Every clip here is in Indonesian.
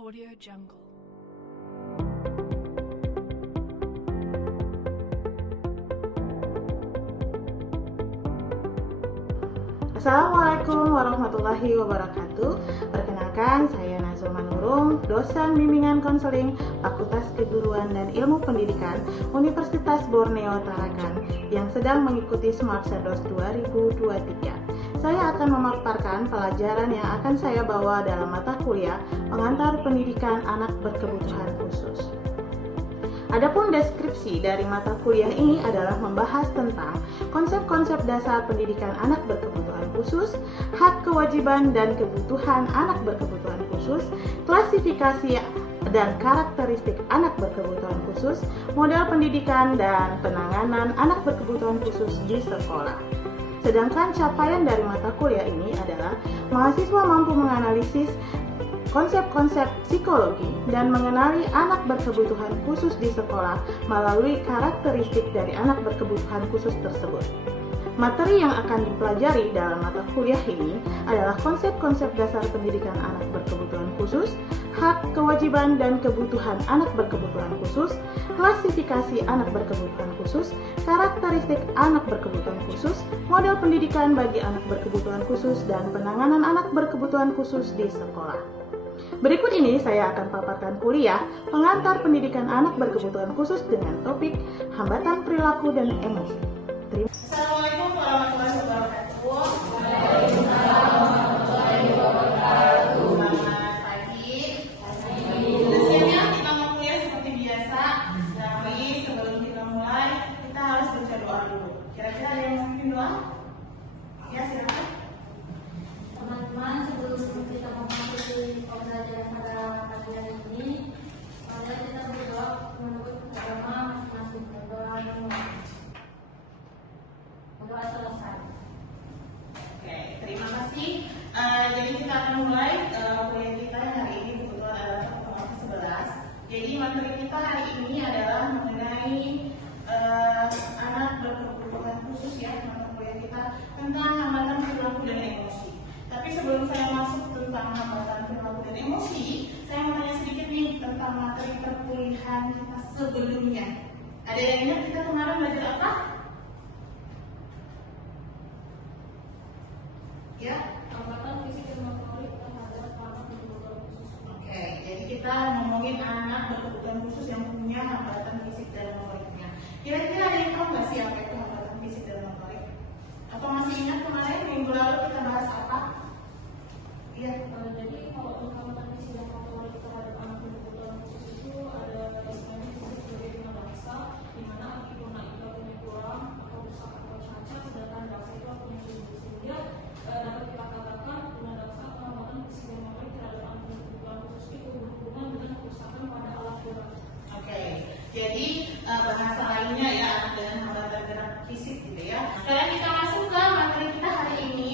Audio Jungle. Assalamualaikum warahmatullahi wabarakatuh. Perkenalkan, saya Nazoma Nurung, dosen bimbingan konseling Fakultas Keguruan dan Ilmu Pendidikan Universitas Borneo Tarakan yang sedang mengikuti Smart Cerdos 2023. Saya akan memaparkan pelajaran yang akan saya bawa dalam mata kuliah Pengantar Pendidikan Anak Berkebutuhan Khusus. Adapun deskripsi dari mata kuliah ini adalah membahas tentang konsep-konsep dasar pendidikan anak berkebutuhan khusus, hak, kewajiban, dan kebutuhan anak berkebutuhan khusus, klasifikasi dan karakteristik anak berkebutuhan khusus, model pendidikan dan penanganan anak berkebutuhan khusus di sekolah. Sedangkan capaian dari mata kuliah ini adalah mahasiswa mampu menganalisis konsep-konsep psikologi dan mengenali anak berkebutuhan khusus di sekolah melalui karakteristik dari anak berkebutuhan khusus tersebut. Materi yang akan dipelajari dalam mata kuliah ini adalah konsep-konsep dasar pendidikan anak berkebutuhan khusus, hak, kewajiban, dan kebutuhan anak berkebutuhan khusus, klasifikasi anak berkebutuhan khusus, karakteristik anak berkebutuhan khusus, model pendidikan bagi anak berkebutuhan khusus, dan penanganan anak berkebutuhan khusus di sekolah. Berikut ini saya akan paparkan kuliah Pengantar Pendidikan Anak Berkebutuhan Khusus dengan topik Hambatan Perilaku dan Emosi. Assalamualaikum warahmatullahi wabarakatuh. Waalaikumsalam warahmatullahi wabarakatuh. Selamat pagi. Biasanya kita mau kuliah seperti biasa. Tapi sebelum kita mulai, kita harus baca doa dulu. Kira-kira ada yang mau pimpin doa? Ya, silakan. Teman-teman, sebelum kita memasuki pembelajaran pada pagi hari ini, mari kita berdoa menurut agama masing-masing. Berdoa selesai. Oke, terima kasih. Jadi kita akan mulai kuliah kita hari ini kebetulan adalah topik 11. Jadi materi kita hari ini adalah mengenai anak berkebutuhan khusus ya. Mata kuliah kita tentang hambatan perilaku dan emosi. Tapi sebelum saya masuk tentang hambatan perilaku dan emosi, saya mau tanya sedikit nih tentang materi perkuliahan kita sebelumnya. Ada yang ingat kita kemarin belajar apa? Ya, Hambatan fisik dan motorik terhadap anak berkebutuhan khusus. oke, jadi kita ngomongin anak berkebutuhan khusus yang punya hambatan fisik dan motoriknya. Kira-kira ada yang tahu nggak sih apa itu hambatan fisik dan motorik? Atau masih ingat kemarin minggu lalu kita bahas apa? Iya. Jadi kalau untuk hambatan fisik dan motorik terhadap anak berkebutuhan khusus itu ada istilahnya disebut sebagai tunadaksa, di mana akibatnya itu punya kurang atau rusak atau cacat, sedangkan daksa itu punya tinggi sehingga dapat kita katakan tunadaksa hambatan fisik dan motorik terhadap anak berkebutuhan khusus itu berhubungan dengan kerusakan pada alat gerak. Oke, jadi bahasa lainnya ya anak dengan hambatan gerak fisik gitu ya. Sekarang kita masuk ke materi kita hari ini,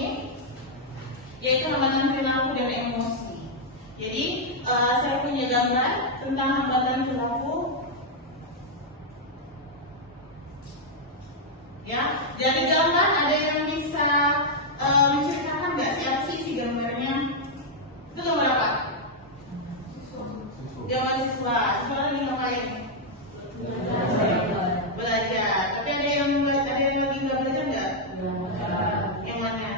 yaitu hambatan perilaku dan emosi. Jadi saya punya gambar tentang hambatan perilaku. Ya, dari gambar ada yang bisa menceritakan nggak siapa sih isi gambarnya? Itu gambar apa? Gambar siswa. Siswa lagi ngapain? Belajar. Tapi ada yang lagi nggak belajar nggak? Yang mana?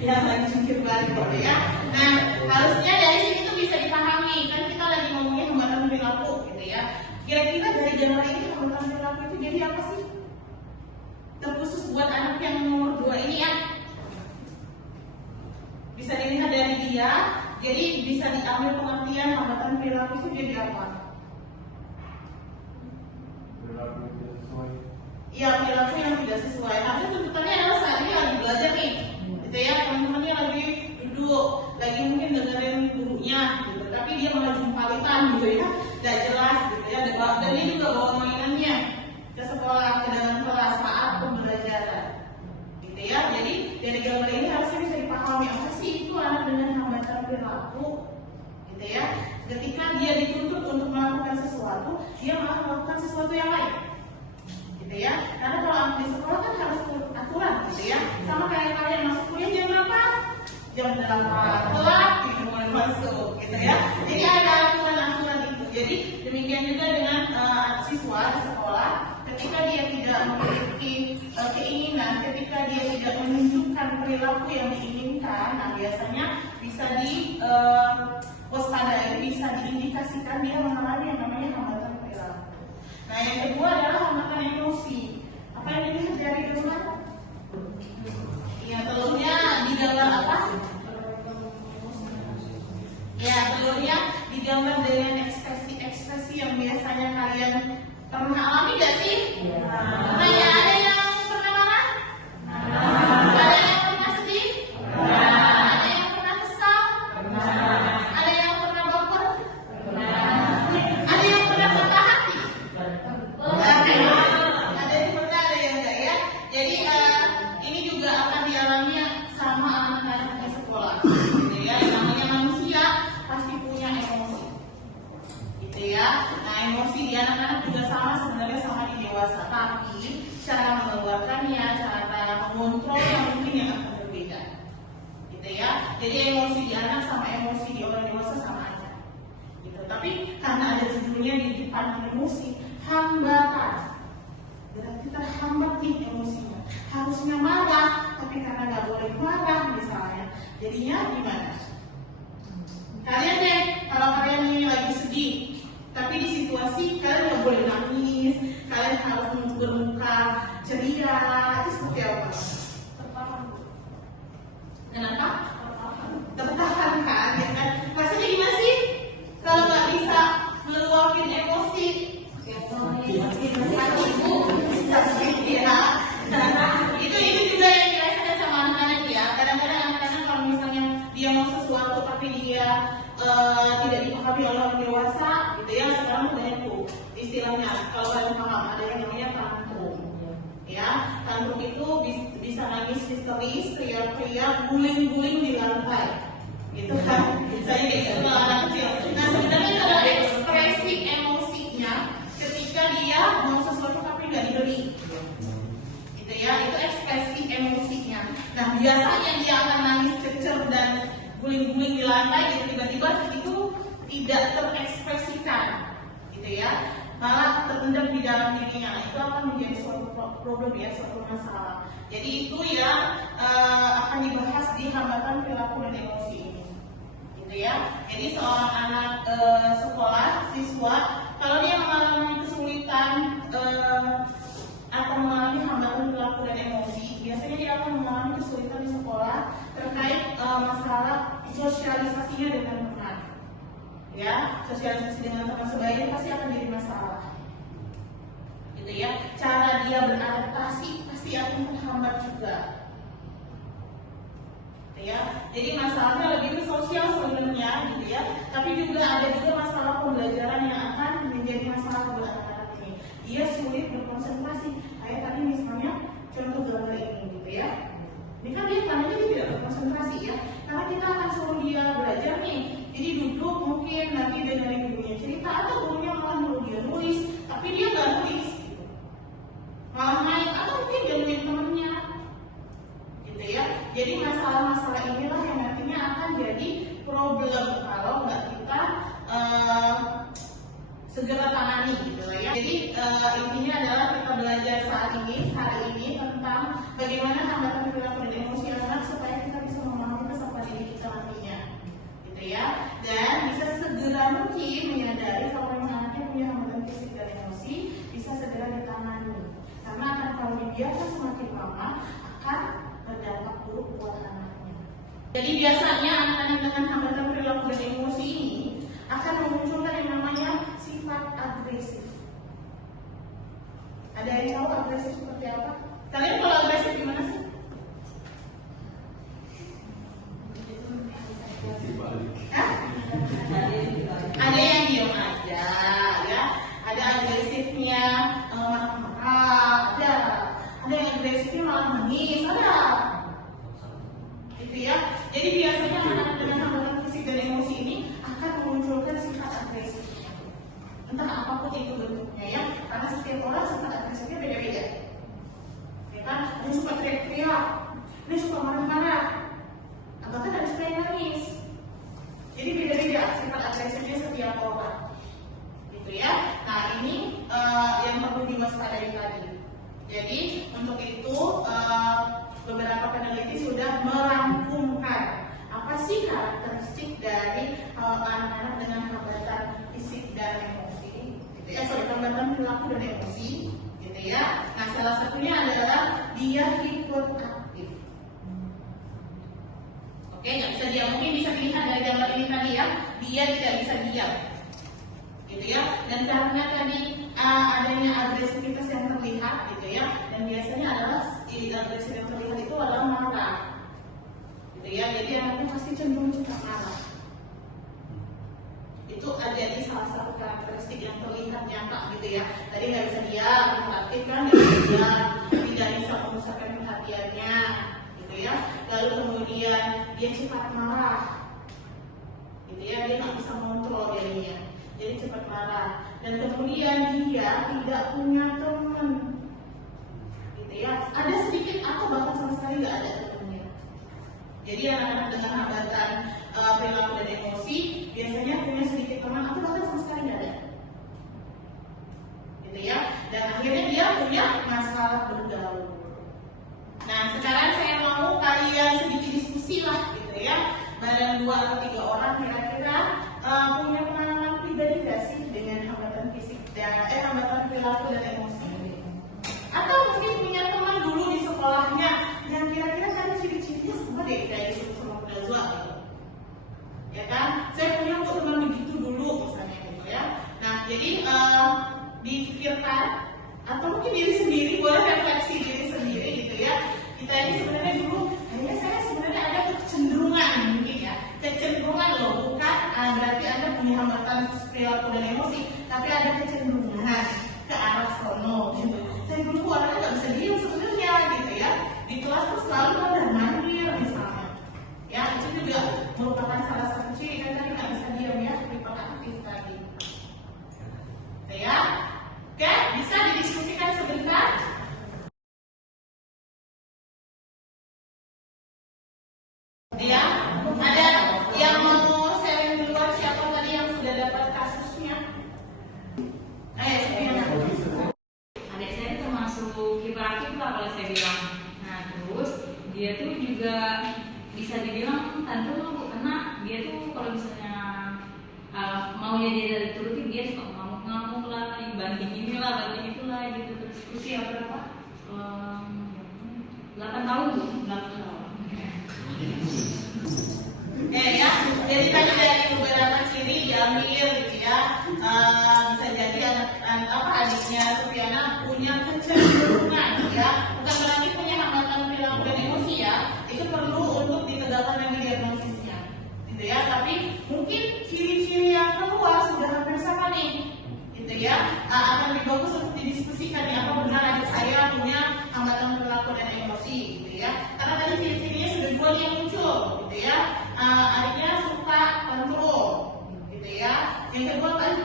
Yang lagi jungkir balik gitu ya. Nah, harusnya dari sini tuh bisa dipahami kan kita lagi ngomongin hambatan perilaku gitu ya. Kira-kira dari gambar ini hambatan perilaku itu jadi apa sih? Terkhusus buat anak yang nomor 2 ini ya. Bisa dilihat dari dia, jadi bisa diambil pengertian hambatan perilaku itu jadi apa? Perilaku tidak sesuai. Iya, perilaku yang tidak sesuai. Tapi tuntutannya adalah saat dia lagi belajar nih, gitu ya. Teman-temannya lagi duduk, lagi mungkin dengerin gurunya, gitu. Tapi dia malah jumpalitan, gitu ya. Tidak jelas, gitu ya. Dan dia juga bawa mainannya ke sekolah, ke dalam kelas saat pembelajaran, gitu ya. Jadi dari gambar ini harusnya bisa dipahami apa sih itu anak dengan hambatan perilaku, gitu ya. Ketika dia dituntut untuk melakukan sesuatu, dia malah melakukan sesuatu yang lain. Gitu ya, karena kalau anak di sekolah kan harus aturan gitu ya, sama kayak kalian masuk kuliah jam berapa? Jam 8, telat gitu, mulai Jadi demikian juga dengan siswa di sekolah, ketika dia tidak memiliki keinginan, ketika dia tidak menunjukkan perilaku yang diinginkan, nah biasanya bisa diwaspadai, bisa diindikasikan dia mengalami yang namanya hambatan perilaku. Nah yang kedua adalah hambatan emosi. Apa yang dilihat dari gambar? Ya, telurnya digambar apa? Ya, telurnya digambar dengan ekspresi-ekspresi yang biasanya kalian pernah alami gak sih? Pernah ya? Ada yang pernah marah? Ada yang pernah sedih? Ada yang pernah kesal? Ada yang pernah baper? Ada yang pernah patah hati? Ada yang pernah, ada yang enggak ya? Jadi ini juga akan dialami sama anak-anak di sekolah. Gitu ya, namanya manusia pasti punya emosi. Gitu ya. Nah, emosi di anak-anak juga sama sebenarnya sama di dewasa, tapi cara mengeluarkannya, cara mengontrolnya mungkin yang akan berbeda. Gitu ya. Jadi emosi di anak sama emosi di orang dewasa sama aja. Gitu. Tapi karena ada judulnya di depan emosi, hambatan. Berarti terhambat nih emosinya. Harusnya marah, tapi karena nggak boleh marah misalnya, jadinya gimana? Kalian deh, kalau kalian ini lagi sedih, tapi di situasi kalian nggak boleh nangis, kalian harus bermuka ceria, itu seperti apa? Tertahan. Kenapa? Tertahan kan, ya kan? Rasanya gimana sih? Kalau nggak bisa meluapin emosi, hatiku bisa sedih ya. Itu juga yang dirasakan sama anak-anak ya. Kadang-kadang anak-anak kalau misalnya dia mau sesuatu tapi dia tidak dipahami oleh orang dewasa, gitu ya. Sekarang banyak tuh istilahnya, kalau kalian paham ada yang namanya tantrum. Ya, tantrum itu bisa nangis histeris, teriak-teriak, guling-guling di lantai, gitu kan? Saya kayak gitu kalau anak kecil. Nah sebenarnya itu adalah ekspresi emosinya ketika dia mau sesuatu tapi nggak diberi. Ya, itu ekspresi emosinya. Nah, biasanya dia akan nangis cecer dan guling-guling di lantai, gitu, tiba-tiba itu tidak terekspresikan, gitu ya, malah terendam di dalam dirinya. Nah, itu akan menjadi suatu problem ya, suatu masalah. Jadi itu yang akan dibahas di hambatan perilaku dan emosi ini, gitu ya. Jadi seorang anak sekolah, siswa, kalau dia mengalami kesulitan atau mengalami hambatan perilaku dan emosi, biasanya dia akan mengalami kesulitan di sekolah terkait masalah sosialisasinya dengan teman. Ya, sosialisasi dengan teman sebaiknya pasti akan jadi masalah. Gitu ya. Cara dia beradaptasi pasti akan terhambat juga. Gitu ya. Jadi masalahnya lebih ke sosial sebenarnya, gitu ya. Tapi juga ada juga masalah pembelajaran yang akan menjadi masalah buat anak-anak ini. Dia sulit berkonsentrasi. Kayak tadi misalnya contoh gambar ini, gitu ya. Ini kan dia tandanya dia tidak berkonsentrasi ya. Karena kita akan suruh dia belajar nih. Jadi duduk mungkin nanti dengerin gurunya cerita atau gurunya malah nyuruh dia nulis, tapi dia nggak nulis. Gitu. Malah main atau mungkin gangguin temennya. Gitu ya. Jadi masalah-masalah inilah yang nantinya akan jadi problem kalau nggak kita segera tangani, gitu ya. Jadi intinya adalah kita belajar saat ini, hari ini tentang bagaimana hambatan perilaku dan emosi anak supaya kita bisa memahami peserta didik kita nantinya, gitu ya. Dan bisa segera mungkin menyadari kalau memang anaknya punya hambatan fisik dan emosi, bisa segera ditangani. Karena akan kalau dibiarkan semakin lama akan berdampak buruk buat anaknya. Jadi biasanya anak-anak dengan hambatan perilaku dan emosi ini akan memunculkan yang namanya sifat agresif. Ada yang tahu agresif seperti apa? Kalian kalau agresif gimana sih? Hah? Ada yang diam aja, ya. Ada agresifnya marah-marah, ada. Ada yang agresifnya malah nangis, ada. Gitu ya. Jadi biasanya anak-anak dengan hambatan fisik dan emosi ini akan memunculkan sifat agresif. Entah apapun itu bentuknya ya, karena setiap orang sifat agresifnya beda-beda. Ya kan, ada yang suka teriak-teriak, ada yang suka marah-marah, bahkan ada yang suka nangis. Jadi beda-beda sifat agresifnya setiap orang. Jadi untuk itu beberapa peneliti sudah merangkumkan apa sih karakteristik dari anak-anak dengan hambatan fisik dan emosi, gitu ya, hambatan perilaku dan emosi, gitu ya. Nah, salah satunya adalah dia hiperaktif. Oke, nggak bisa diam. Mungkin bisa dilihat dari gambar ini tadi ya, dia tidak bisa diam, gitu ya. Dan karena tadi adanya agresivitas yang terlihat, gitu ya. Dan biasanya adalah agresivitas yang terlihat itu adalah marah, gitu ya. Jadi anaknya pasti cenderung cepat marah. Itu jadi salah satu karakteristik yang terlihat nyata, gitu ya. Tadi nggak bisa diam, hiperaktif kan, nggak bisa diam, tidak bisa memusatkan perhatiannya, gitu ya. Lalu kemudian dia cepat marah, gitu ya. Dia nggak bisa mengontrol dirinya, jadi cepat marah. Dan kemudian dia tidak punya teman, gitu ya. Ada sedikit atau bahkan sama sekali nggak ada temannya. Jadi anak-anak dengan hambatan perilaku dan emosi biasanya punya sedikit teman atau bahkan sama sekali nggak ada, gitu ya. Dan akhirnya dia punya masalah bergaul. Nah, sekarang saya mau kalian sedikit diskusi lah, gitu ya. Barang 2 atau 3 orang kira-kira punya pengalaman pribadi nggak sih dengan hambatan fisik dan hambatan perilaku dan emosi? Atau mungkin punya teman dulu di sekolahnya yang kira-kira kan ciri-cirinya sama deh kayak disebut sama Nazwa, gitu. Ya kan? Saya punya teman begitu dulu misalnya, gitu ya. Nah, jadi dipikirkan atau mungkin diri sendiri, boleh refleksi diri sendiri, gitu ya. Kita ini sebenarnya dulu, kayaknya saya sebenarnya ada kecenderungan mungkin ya, kecenderungan loh, bukan berarti Anda punya hambatan perilaku dan emosi, tapi ada kecenderungan ke arah sono, gitu. Saya dulu orangnya nggak bisa diam sebenarnya, gitu ya. Di kelas tuh selalu ada mandir misalnya, ya itu juga merupakan salah satu ciri kan, tadi nggak bisa diam ya, hiperaktif tadi, ya. Oke, bisa didiskusikan sebentar. Ya, ada yang mau sharing duluan? Siapa tadi yang sudah dapat kasusnya? Adik saya termasuk hiperaktif lah kalau saya bilang. Nah, terus dia tuh juga bisa dibilang tantrum Bu, karena dia tuh kalau misalnya maunya dia turutin, dia suka ngamuk-ngamuk lah, banding inilah, banding itulah, gitu. Terus usia berapa? 8 tahun Bu, 8 tahun. Ya, jadi tadi dari beberapa ciri diambil, gitu ya. Bisa jadi adiknya Supiana punya kecenderungan, ya. Bukan berarti punya hambatan perilaku dan emosi ya. Itu perlu untuk ditegakkan lagi diagnosisnya, gitu ya. Tapi mungkin ciri-ciri yang kedua sudah hampir sama nih, gitu ya. Akan lebih bagus untuk didiskusikan nih, apa benar adik saya punya hambatan perilaku dan emosi, gitu ya. Karena tadi ciri-cirinya sudah 2 yang muncul, gitu ya. Adiknya suka kontrol, gitu ya. Yang kedua tadi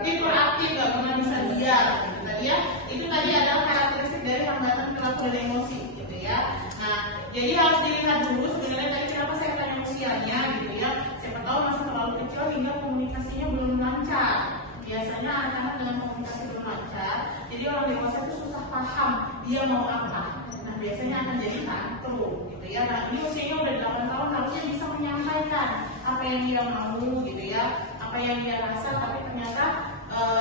hiperaktif, gak pernah bisa diam, gitu tadi ya. Itu tadi adalah karakteristik dari hambatan perilaku dan emosi, gitu ya. Nah, jadi harus dilihat dulu sebenarnya tadi kenapa saya tanya usianya, gitu ya. Siapa tahu masih terlalu kecil hingga komunikasinya belum lancar. Biasanya anak-anak dengan komunikasi belum lancar, jadi orang dewasa itu susah paham dia mau apa. Nah, biasanya akan jadi tantrum, gitu ya. Nah, ini usianya udah 8 tahun, harusnya bisa menyampaikan apa yang dia mau, gitu ya, apa yang dia rasa, tapi ternyata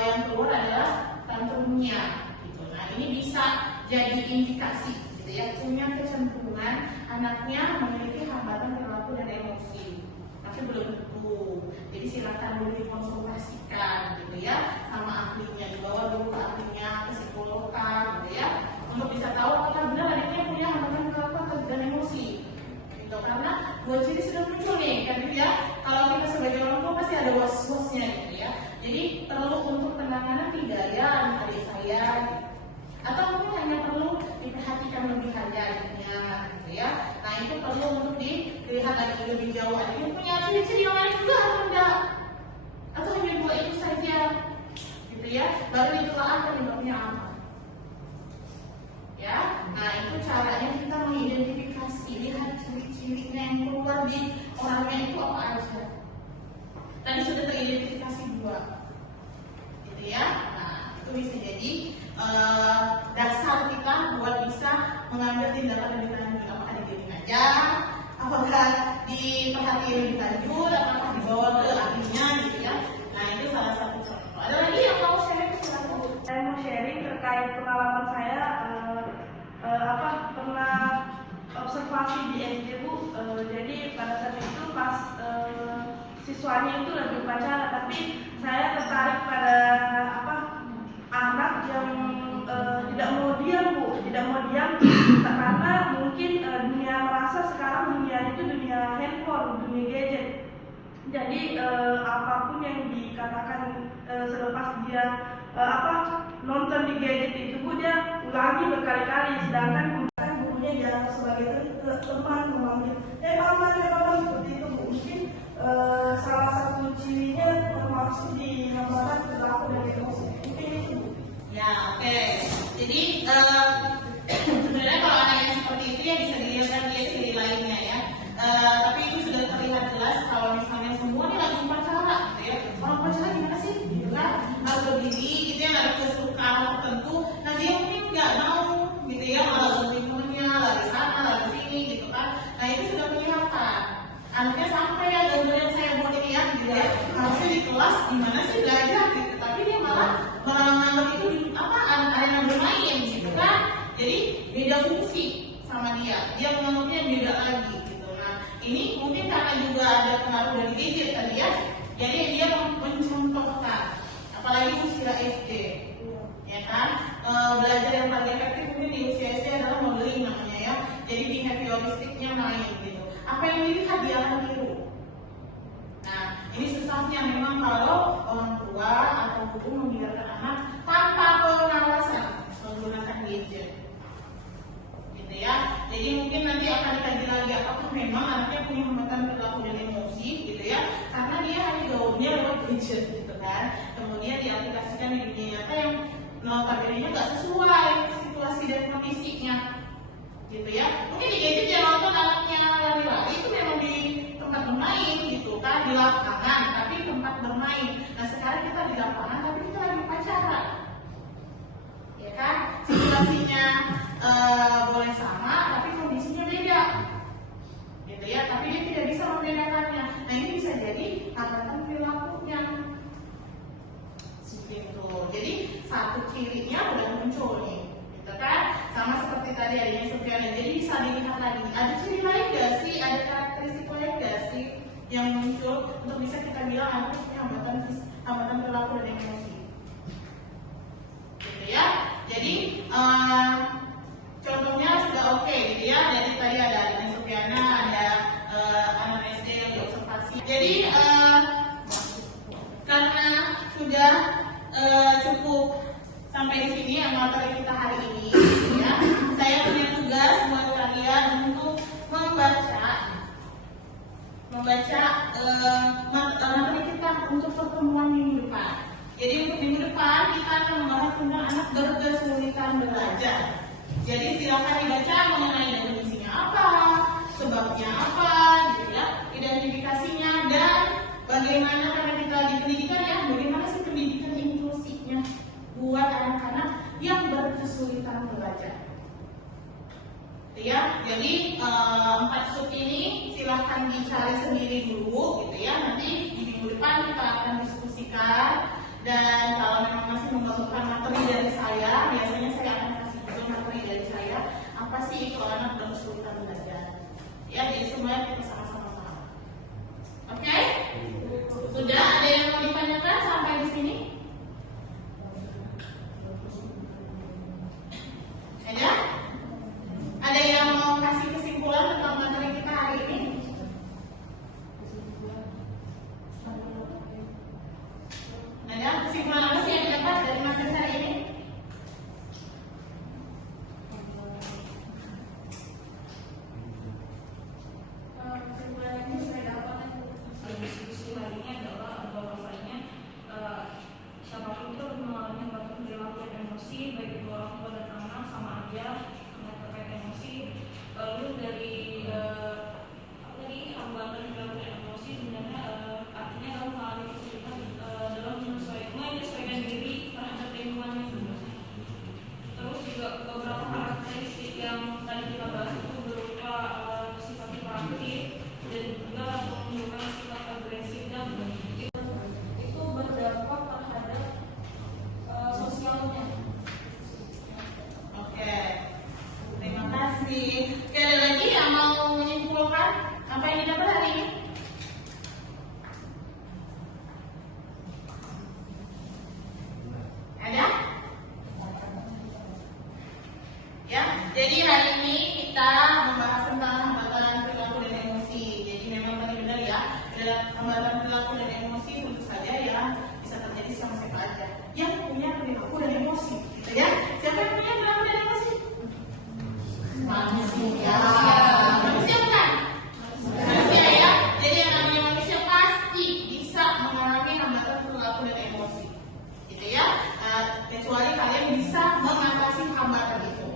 yang keluar adalah tantrumnya, gitu. Nah, ini bisa jadi indikasi, gitu ya, punya kecenderungan anaknya memiliki hambatan perilaku dan emosi, tapi belum tentu. Jadi silakan dulu dikonsultasikan, gitu ya, sama ahlinya, dibawa dulu ke ahlinya, ke psikolog, gitu ya, untuk bisa tahu apakah benar adiknya punya hambatan perilaku dan emosi, gitu. Karena 2 ciri sudah muncul nih, kan, ya. Kalau kita sebagai orang tua pasti ada was-wasnya, gitu ya. Jadi perlu untuk penanganan tidak ya adik saya, gitu. Atau mungkin hanya perlu diperhatikan lebih adiknya, gitu ya. Nah, itu perlu untuk dilihat lagi lebih jauh. Adiknya punya ciri-ciri yang lain juga atau enggak? Atau hanya 2 itu saja, gitu ya. Baru ditelaah penyebabnya apa. Ya, nah itu caranya kita mengidentifikasi, lihat ciri-cirinya yang keluar di orangnya itu apa aja. Tadi sudah teridentifikasi 2, gitu ya. Nah, itu bisa jadi dasar diperhatiin lebih lanjut, apakah dibawa ke ahlinya gitu ya. Nah itu salah satu contoh. Ada lagi yang mau sharing? Silakan. Saya mau sharing terkait pengalaman saya pernah observasi di SD Bu. Jadi pada saat itu pas siswanya itu lagi upacara, tapi saya tertarik pada anak yang tidak mau diam Bu, tidak mau diam karena mungkin dunia merasa sekarang dunia itu dunia handphone, dunia gadget. Jadi apapun yang dikatakan selepas dia nonton di gadget itu Bu, dia ulangi berkali-kali, sedangkan gurunya jangan sebagai teman memanggil mama seperti itu Bu. Mungkin salah satu cirinya termasuk di gambaran perilaku dan emosi. Mungkin itu Bu. Ya, oke. Jadi sebenarnya kalau anak yang seperti itu ya bisa dilihat dia ciri lainnya ya. Tapi itu sudah terlihat jelas kalau misalnya semua ini lagi upacara gitu ya. Orang upacara gimana sih? Gitu kan? Harus berdiri gitu ya, ada kesukaan tertentu. Nah dia mungkin nggak mau gitu ya, malah lebih temennya, lari sana, lari sini gitu kan. Nah itu sudah kelihatan. Anaknya sampai ya dengerin saya mau ya gitu ya. Harusnya di kelas gimana sih belajar gitu. Tapi dia malah menganggap itu arena bermain gitu kan. Jadi beda fungsi sama dia menganggapnya beda lagi gitu. Nah ini mungkin karena juga ada pengaruh dari gadget tadi ya, jadi dia mencontohkan apalagi usia SD ya kan. Belajar yang paling efektif mungkin di usia SD adalah modeling namanya ya, jadi behavioristiknya main gitu, apa yang dilihat dia akan tiru. Nah ini susahnya memang kalau orang tua atau guru membiarkan anak tanpa pengawasan menggunakan gadget gitu ya. Jadi mungkin nanti akan dikaji lagi apakah memang anaknya punya hambatan perilaku dan emosi gitu ya, karena dia hanya gaulnya lewat gadget gitu kan, kemudian diaplikasikan di dunia nyata yang notabene nggak sesuai situasi dan kondisinya gitu ya. Mungkin di gadget dia nonton anaknya lari-lari itu memang di tempat bermain gitu kan, di lapangan tapi tempat bermain. Nah sekarang kita di lapangan tapi kita lagi upacara ya kan, situasinya boleh sama tapi kondisinya beda gitu ya, tapi dia tidak bisa membedakannya. Nah ini bisa jadi hambatan perilakunya gitu. Jadi satu cirinya udah muncul nih gitu kan, sama seperti tadi adanya Sufiana. Jadi bisa dilihat lagi ada ciri lain gak sih, ada karakteristik lain gak sih yang muncul untuk bisa kita bilang ada hambatan perilaku dan emosi gitu ya. Jadi contohnya sudah oke gitu ya. Jadi tadi ada adanya Sufiana, ada anak SD yang diobservasi. Jadi karena sudah cukup sampai di sini yang materi kita hari ini gitu ya, saya punya tugas buat kalian untuk membaca materi kita untuk pertemuan minggu depan. Jadi untuk minggu depan kita akan membahas tentang anak berkesulitan belajar. Jadi silakan dibaca mengenai definisinya apa, sebabnya apa, gitu ya, identifikasinya, dan bagaimana karena kita di pendidikan ya, bagaimana sih pendidikan inklusifnya buat anak-anak yang berkesulitan belajar. Ya, jadi 4 sub ini silahkan dicari sendiri dulu gitu ya. Nanti di minggu depan kita akan diskusikan, dan kalau memang masih membutuhkan materi dari saya, biasanya saya akan kasih juga materi dari saya apa sih itu anak berkesulitan belajar. Ya, jadi semuanya kita sama-sama paham. Oke? Sudah ada yang mau ditanyakan sampai di sini? Ada? Ada yang mau kasih kesimpulan tentang materi kita hari ini? Ada kesimpulan apa sih yang didapat dari materi hari ini? hambatan perilaku dan emosi tentu saja yang bisa terjadi sama siapa aja yang punya perilaku dan emosi, gitu ya. Siapa yang punya perilaku dan emosi? Manusia. Manusia bukan? Manusia ya. Jadi yang namanya manusia pasti bisa mengalami hambatan perilaku dan emosi, gitu ya. Kecuali kalian bisa mengatasi hambatan itu,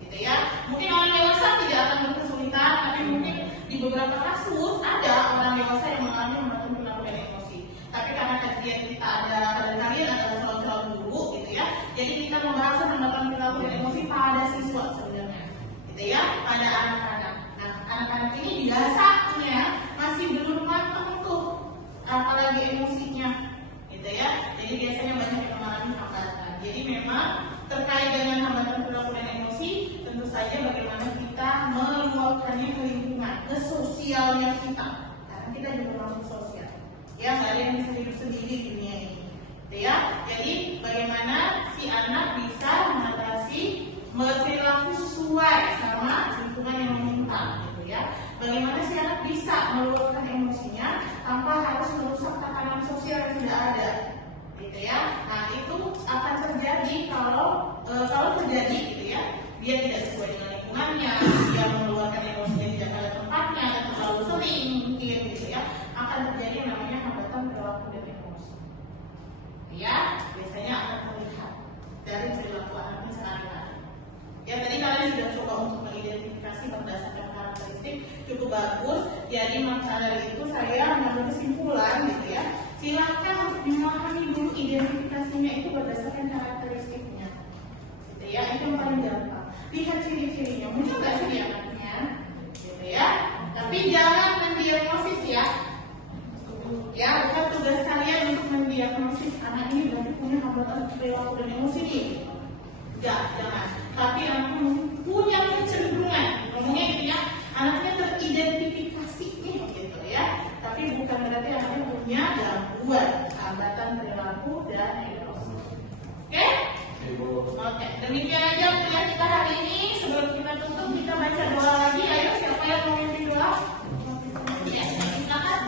gitu ya. Mungkin orang dewasa tidak akan berkesulitan, tapi mungkin di beberapa kasus ada orang dewasa yang mengalami hambatan perilaku dan emosi. Tapi karena kajian kita ada dan kalian adalah calon-calon guru, gitu ya. Jadi kita membahas hambatan perilaku dan emosi pada siswa sebenarnya, gitu ya, pada anak-anak. Nah, anak-anak ini biasanya masih belum matang tuh, apalagi emosinya, gitu ya. Jadi biasanya banyak yang mengalami hambatan. Jadi memang terkait dengan hambatan perilaku dan emosi, tentu saja bagaimana kita meluapkannya ke lingkungan, ke sosialnya kita, karena kita juga makhluk sosial. Ya, nggak ada yang bisa hidup sendiri di dunia ini, gitu ya. Jadi bagaimana si anak bisa mengatasi perilaku sesuai sama lingkungan yang meminta, gitu ya. Bagaimana si anak bisa meluapkan emosinya tanpa harus merusak tatanan sosial yang sudah ada, gitu ya. Nah, itu akan terjadi kalau terjadi, gitu ya, dia tidak sesuai dengan lingkungannya, dia mengeluarkan emosinya tidak pada tempatnya, atau terlalu sering mungkin, gitu ya, akan terjadi yang namanya hambatan perilaku dan emosi. Ya, biasanya akan terlihat dari perilaku anaknya sehari-hari. Ya, tadi kalian sudah coba untuk mengidentifikasi berdasarkan karakteristik, cukup bagus. Jadi maka dari itu saya mengambil kesimpulan, gitu ya. Silakan untuk memahami dulu identifikasinya itu berdasarkan karakteristiknya, gitu ya. Itu yang paling gampang. Lihat ciri-cirinya, muncul nggak sih di anaknya, gitu ya. Tapi jangan mendiagnosis ya. Ya, bukan tugas kalian untuk mendiagnosis anak ini berarti punya hambatan perilaku dan emosi nih. Jangan. Tapi anak punya kecenderungan, ngomongnya gitu ya, anaknya teridentifikasi nih, gitu ya. Tapi bukan berarti anaknya punya gangguan hambatan perilaku dan emosi. Oke? Oke. Demikian aja kuliah kita hari ini. Sebelum kita tutup, kita baca doa lagi. Ayo, siapa yang mau memimpin doa? Ya, silakan.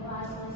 Doa